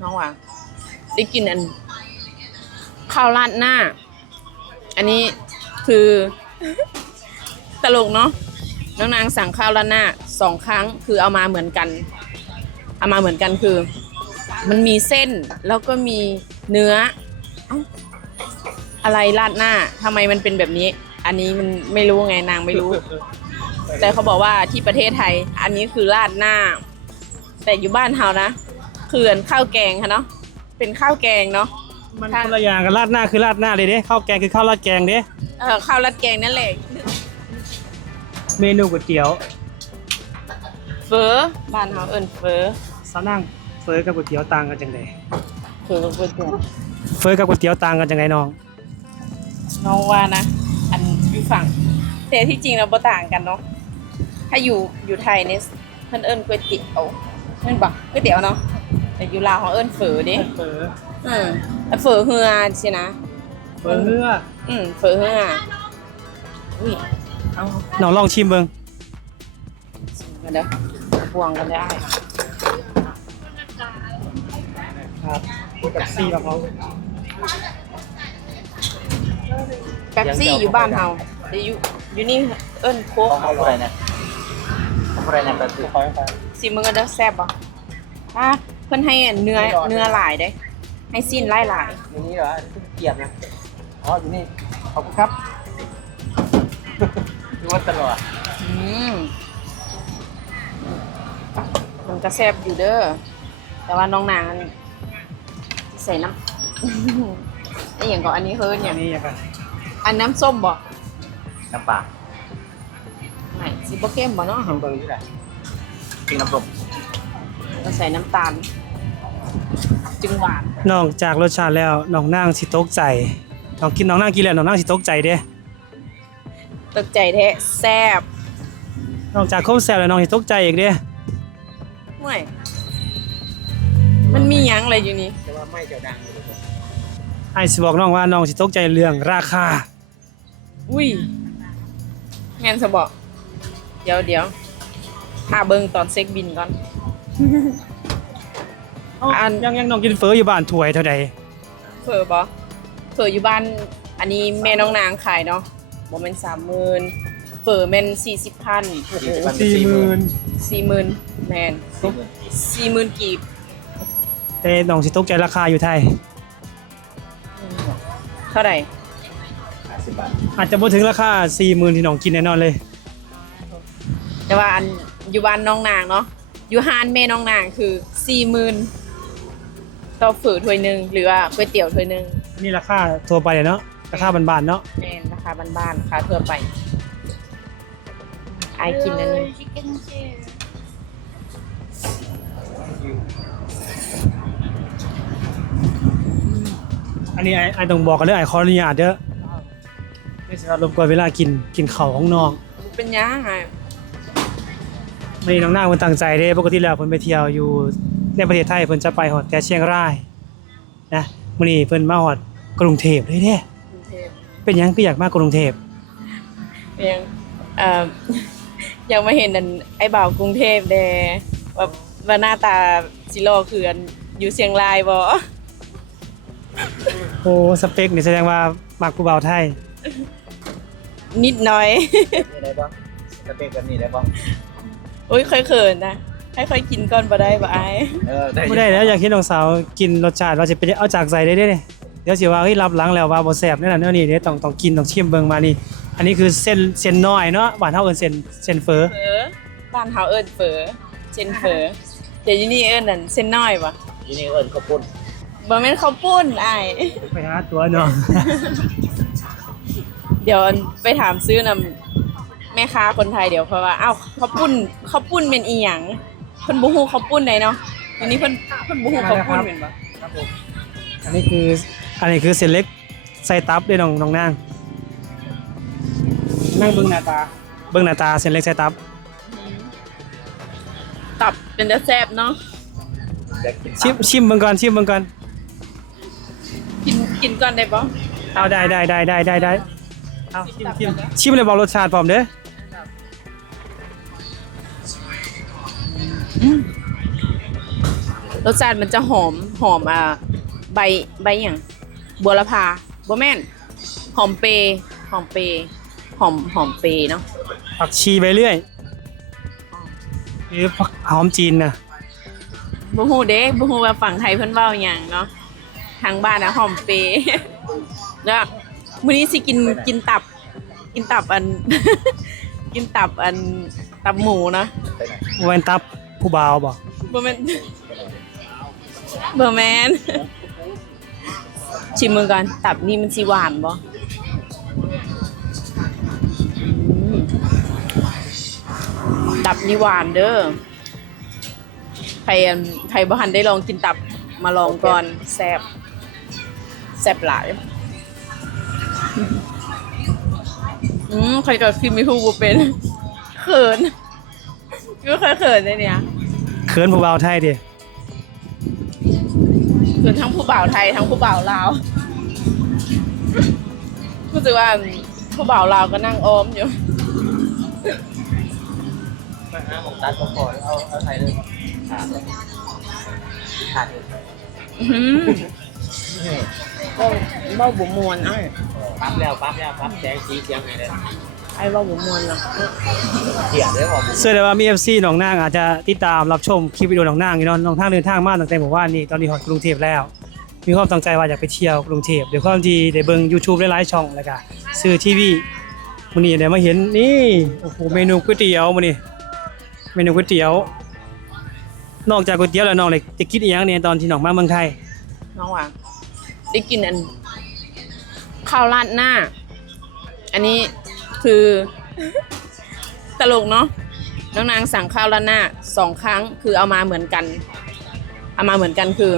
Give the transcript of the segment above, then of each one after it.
น้องว่าได้กินอันข้าวราดหน้า อันนี้คือตลกเนาะน้องนางสั่งข้าวราดหน้าสองครั้งคือเอามาเหมือนกัน เอามาเหมือนกันคือ มันมีเส้นแล้วก็มีเนื้ออะไรราดหน้าทำไมมันเป็นแบบนี้ อันนี้มันไม่รู้ไงนางไม่รู้ แต่เขาบอกว่าที่ประเทศไทย อันนี้คือราดหน้า แต่อยู่บ้านเฮานะ คืออันข้าวแกงค่ะเนาะเป็นข้าวแกงเนาะ มันค่ะ คนละอย่างกันราดหน้าคือราดหน้าเลยเด้ข้าวแกงคือข้าวราดแกงเด้เออข้าวราดแกงนั่นแหละเมนูก๋วยเตี๋ยวเฟอบ้านเฮาเอิ้นเฟอซานั่งเฟอกับก๋วยเตี๋ยวต่างกันจังไดเฟอก๋วยเตี๋ยวเฟอกับก๋วยเตี๋ยวต่างกันจังไดน้อง น้องว่านะ อันอยู่ฝั่งแต่ที่จริงเราบ่ต่างกันเนาะถ้าอยู่อยู่ไทยเนี่ยเพิ่นเอิ้นก๋วยเตี๋ยวเพิ่นบอกก๋วยเตี๋ยวเนาะ แต่อยู่ลาวเขาเอิ้นเฟอเด้เฟออืมแล้วเฟอเฮือสินะ เฟอเนื้ออืมเฟอเฮืออุ้ยเอาน้องลองชิมเบิ่งกันเด้อพวงกันได้ครับกับซี่มะพร้าวแป๊บซี่อยู่บ้านเฮาแต่อยู่อยู่นี่เอิ้นโค้กของเขาอะไรนะของอะไรนะแบบคือขอให้ฟังสิมึงก็เด้อแซ่บบ่อะ เพิ่นให้เนื้อเนื้อหลายเด้ ให้สิ้นหลายหลายอย่างนี้เหรอเพิ่งเกียบนะอ๋ออยู่นี่ขอบคุณครับดูว่าตลอดๆอืมมันก็แซ่บอยู่เด้อแต่ว่าน้องนางอันใส่น้ำ ไอ้อย่างก็อันนี้เฮิร์นออัย่านงนี้อย่างกันอันน้ำส้มบ่น้ำปลาไม่สิบ่เข้มบ่เนาะ น้ำเบิ้งที่ไหนกินน้ำส้มก็ใส่น้ำตาล จึงหวานนอกจากรสชาติแล้วน้องนางสิตกใจน้องกินน้องนางกินแล้วน้องนางสิตกใจเด้ตกใจแท้แซ่บนอกจากคมแซ่บแล้วน้องสิตกใจอีกเด้ห่วยมันมีหยังอะไรอยู่นี่แต่ว่าไม่เจ้าดังเลยไอ้สิบอกน้องว่าน้องสิตกใจเรื่องราคา อุ้ยแม่นสบอกเดี๋ยวเดี๋ยวหาเบิงตอนเซ็กบินก่อน อันยังยังน้องกินเฟออยู่บ้านถ้วยเท่าใดเฟอร์บอเฟอร์อยู่บ้านอันนี้แม่น้องนางขายเนาะบ่แม่นสามหมื่นเฟอร์แม่นสี่สิบพันโอ้โหสี่หมื่นสี่หมื่นแมนสี่หมื่นกีบแต่น้องสิตกใจราคาอยู่ไทย เท่าไหร่ห้าสิบบาทอาจจะบ่ถึงราคา40,000ที่น้องกินแน่นอนเลย แต่ว่าอันอยู่บ้านน้องนางเนาะอยู่ฮานแม่น้องนางคือสี่หมื่น ต่อฝือถ้วยหนึ่งหรือว่าก๋วยเตี๋ยวถ้วยหนึ่งนี่ราคาทั่วไปเลยเนาะราคาบ้านๆเนาะแม่นราคาบ้านๆราคาทั่วไปไอายกินอันนี้อันนี้ไอ้ไอ้ต้องบอกกันเด้อไอ้ขออนุญาตเด้อไม่สิว่ารบกวนเวลากินกินข้าวของน้องเป็นยังไงไม่น้องนางเพิ่นตั้งใจเด้ปกติแล้วเพิ่นไปเที่ยวอยู่ ในประเทศไทยเพิ่นจะไปฮอดแต่เชียงรายนะมื้อนี้เพิ่นมาฮอดกรุงเทพเลยเด้กรุงเทพเป็นหยังคืออยากมากรุงเทพเป็นยังเอ่อยังไม่เห็นอันไอ้บ่าวกรุงเทพเดว่าว่าหน้าตาสิโลคืออันอยู่เชียงรายบ่โอ้สเปคนี่แสดงว่ามักผู้บ่าวไทยนิดหน่อยนี่ได้ปะสเต็กกันนี่ได้ปะโอ้ยค่อยเขินนะ ให้ค่อยกินก่อนบ่ได้บ่อายเออได้บ่ได้แล้วอยากเห็นน้องสาวกินรสชาติว่าสิเป็นเอาจากใจได้เด้เนี่ยเดี๋ยวสิว่าเฮ้ยรับหลังแล้วว่าบ่แซ่บนั่นน่ะเนาะนี่เด้ต้องต้องกินต้องชิมเบิ่งมานี่ อันนี้คือเส้นเส้นน้อยเนาะบ้านเฮาเอิ้นเส้นเส้นเฟอเฟอบ้านเฮาเอิ้นเฟอเส้นเฟอเดี๋ยวอยู่นี่เอิ้นนั่นเส้นน้อยบ่ยี่นี่เอิญข้าวปุ้นบ่แม่นข้าวปุ้นอ้ายไปหาตัวเนาะเดี๋ยวไปถามซื้อนำแม่ค้าคนไทยเดี๋ยวเพราะว่าอ้าวข้าวปุ้นข้าวปุ้นเป็นอีหยัง เพิ่นบ่ฮู้ข้าวปุ้นใดเนาะอันนี้เพิ่นเพิ่นบ่ฮู้ข้าวปุ้นเป็นบ่ครับผมอันนี้คืออันนี้คือเส้นเล็กใส่ตับด้วยน้องน้องนางนั่งเบิ่งหน้าตาเบิ่งหน้าตาเส้นเล็กใส่ตับ ตับเป็นจะแซ่บเนาะอยากกินชิมชิมเบิ่งก่อนชิมเบิ่งก่อนกินกินก่อนได้บ่เอาได้ได้ได้ได้ได้ได้เอาชิมชิมชิมเลยบอกรสชาติพร้อมเด้อ รสชาติมันจะหอมหอมอ่าใบใบอย่างบัวละพาบัวแม่น หอมเปรย์หอมเปรย์หอมหอมเปรย์เนาะผักชีไปเรื่อยหรือผักหอมจีนนะบูฮูเด้บูฮูว่าฝั่งไทยเพิ่นเว้าอย่างเนาะทางบ้านนะหอมเปรย์แล้วมื้อนี้สิกินกินตับ กินตับอัน กินตับอันตับหมูเนาะแวนตับ ผู้บ่าวบ่บ่แม่นบ่แม่นชิมมือก่อนตับนี่มันสิหวานบ่ตับนี่หวานเด้อใครใครบ่ทันได้ลองกินตับมาลองก่อนแซ่บแซ่บหลายอืมใครก็กินไม่ถูบ่เป็นเขินก็เคยเขินเลยเนี่ย เขินผู้บ่าวไทยดิคือทั้งผู้บ่าวไทยทั้งผู้บ่าวลาวรู้สึกว่าผู้บ่าวลาวก็นั่งอ้อมอยู่มาหาหมองตัดก็พอเอาเอาใส่เลยขาดเลยขาดเลยอื้อหือก็เบ้าบุมวนอะปั๊บแล้วปั๊บแล้วปั๊บแดงสีเขียวไงเลย ไอ้เบ้าบุมวนเนาะเขียวเลยบอกเสื้อได้ว่ามี FC หนองนางอาจจะติดตามรับชมคลิปวิดีโอหนองนางอยู่เนาะน้องทางเดินทางมาตั้งแต่หมู่บ้านนี่ตอนนี้ฮอดกรุงเทพแล้ว มีความตั้งใจว่าอยากไปเที่ยวกรุงเทพเดี๋ยวความที่ได้เบิ่ง YouTube หลายๆช่องแล้วก็ซื้อทีวีมื้อนี้ได้มาเห็นนี่โอ้โหเมนูก๋วยเตี๋ยวมื้อนี้เมนูก๋วยเตี๋ยว นอกจากก๋วยเตี๋ยวแล้วน้องเลยจะคิดอีหยังเนี่ยตอนที่น้องมาเมืองไทยน้องว่าได้กินอันข้าวราดหน้า อันนี้ คือ ตลกเนาะน้องนางสั่งข้าวราดหน้าสองครั้งคือเอามาเหมือนกัน เอามาเหมือนกันคือ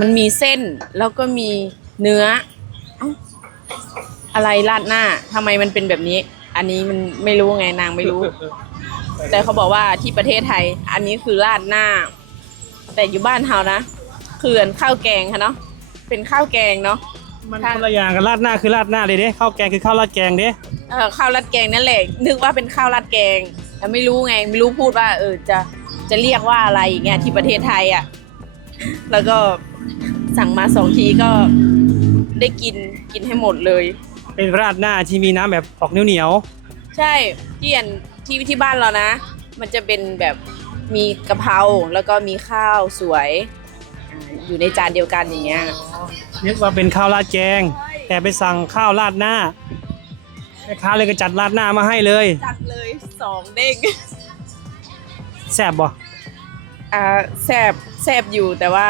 มันมีเส้นแล้วก็มีเนื้ออะไรราดหน้าทำไมมันเป็นแบบนี้ อันนี้มันไม่รู้ไงนางไม่รู้ แต่เขาบอกว่าที่ประเทศไทย อันนี้คือราดหน้า แต่อยู่บ้านเฮานะคืออันข้าวแกงค่ะเนาะเป็นข้าวแกงเนาะ มันค่ะคนละอย่างกันราดหน้าคือราดหน้าเลยเด้ข้าวแกงคือข้าวราดแกงเด้เออข้าวราดแกงนั่นแหละ นึกว่าเป็นข้าวราดแกงแต่ไม่รู้ไงไม่รู้พูดว่า เออจะจะเรียกว่าอะไรอย่างเงี้ยที่ประเทศไทยอะแล้วก็สั่งมาสองทีก็ได้กินกินให้หมดเลย เป็นราดหน้าที่มีน้ำแบบออกเหนียวใช่ที่อันที่ที่บ้านเรานะ มันจะเป็นแบบมีกะเพราแล้วก็มีข้าวสวยอ่าอยู่ในจานเดียวกันอย่างเงี้ยๆ นึกว่าเป็นข้าวราดแกง แต่ไปสั่งข้าวราดหน้าแม่ค้าเลยก็จัดราดหน้ามาให้เลยจัดเลยสองเด้งแซ่บบ่อ่าแซบแซบอยู่แต่ว่า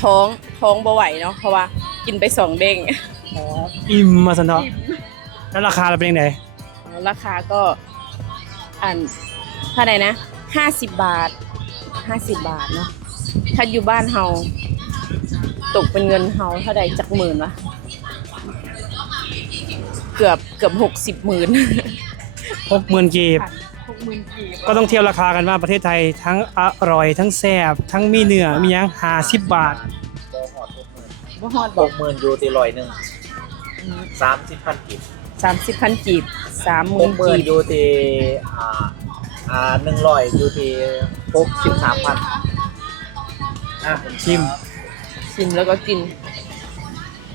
ท้องท้องบ่ไหวเนาะเพราะว่า กินไปสองเด้งอิ่มมาสันเถาะแล้วราคาเราเป็นยังไงราคาก็อันเท่าไหร่นะห้าสิบบาทห้าสิบบาทเนาะถ้าอยู่บ้านเฮา ตกเป็นเงินเฮาเท่าใดจักหมื่นวะเกือบเกือบหกสิบหมื่นหกหมื่นกีบหกหมื่นกีบก็ต้องเทียบราคากันว่าประเทศไทยทั้งอร่อยทั้งแซ่บทั้งมีเนื้อมีหยังหาสิบบาทตัวหอดหกหมื่นบ่ฮอดบอกหกหมื่นอยู่ตีลอยหนึ่งสามสิบพันกิบสามสิบพันกีบสามหหมื่กนหมื่นกีบอยู่ตีอ่าอ่าหนึ่งร้อยอยู่ตีหกสิบสามพันอะชิม ชิมแล้วก็กิน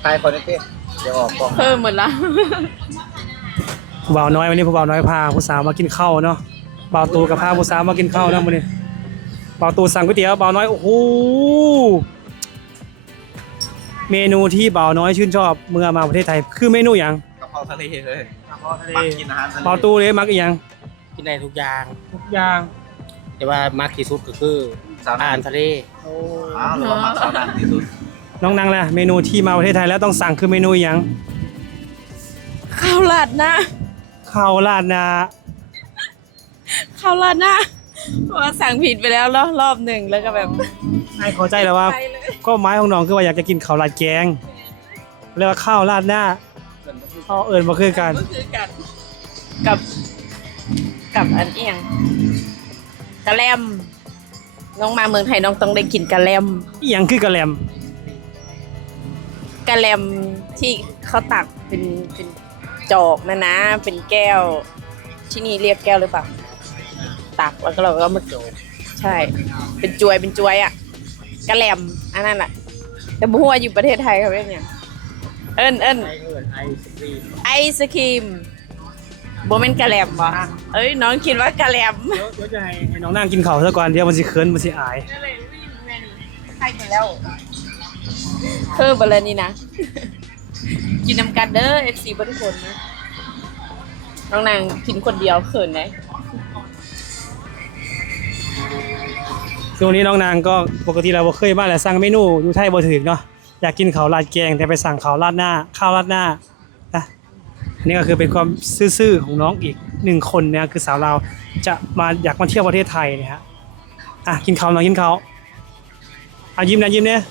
ใครคนนี้เต้เดี๋ยวออกกล้องเพิ่มหมดละผู้บ่าวน้อยวันนี้ผู้บ่าวน้อยพาผู้สาวมากินข้าวเนาะบ่าวตูกับพาผู้สาวมากินข้าวเนาะมื้อนี้บ่าวตูสั่งก๋วยเตี๋ยวบ่าวน้อยโอ้โหเมนูที่บ่าวน้อยชื่นชอบเมื่อมาประเทศไทยคือเมนูหยังกะเพราทะเลเลยกะเพราทะเลมักกินอาหารทะเลบ่าวตูเลยมักอีหยังกินได้ทุกอย่างทุกอย่าง แต่ว่ามากที่สุดก็คือ สาวอาหารทะเลอ้าวหรือว่ามักสาวดันที่สุดน้องนางล่ะเมนูที่มาประเทศไทยแล้วต้องสั่งคือเมนูอีหยังข้าวราดหน้าข้าวราดหน้าข้าวราดหน้าเพราะว่าสั่งผิดไปแล้วรอบรอบหนึ่งแล้วก็แบบให้เข้าใจแล้วว่า ไปเลย ก็หมายของน้องคือว่าอยากจะกินข้าวราดแกงเรียกว่าข้าวราดหน้าข้าวเอิญมาคือกันก็คือกันกับ กับอันเอียงกะแลม น้องมาเมืองไทยน้องต้องได้กินกะแลมอีหยังคือกะแหลมกะแลมที่เขาตักเป็นเป็นจอกนะนะ เป็นแก้ว ที่นี่เรียกแก้วหรือเปล่า ตักแล้วก็เราก็มาใช่ เป็นจวยเป็นจวยอะกระแหลมอันนั้นแหละแต่บัวาอยู่ประเทศไทยเขาเรียกเนี่ยงเอิ้นเอิ้นไอเอิร์นไอศครีม ไอศครีม โบเมนกระแหลมวะเอ้ยน้องคิดว่ากระแหลมเดี๋ยวเดี๋ยวจะให้ให้น้องนั่งกินข้าวซะก่อนเดี๋ยวมันสิเขินมันสิอายใครไปแล้วเพิ่มไปเลยนี่นะ กินน้ำกันเด้อเอฟซีทุกคนนะน้องนางกินคนเดียวเขินไหมช่วงนี้น้องนางก็ปกติเราบ่เคยมาแหละสั่งเมนูอยู่ไทยบ่ถึกเนาะอยากกินข้าวราดแกงแต่ไปสั่งข้าวราดหน้าข้าวราดหน้านะ อันนี้ก็คือเป็นความซื่อๆของน้องอีกหนึ่งคนนะคือสาวเราจะมาอยากมาเที่ยวประเทศไทยนะฮะอะกินข้าวน้องกินข้าวอะยิ้มนะยิ้มเนี่ย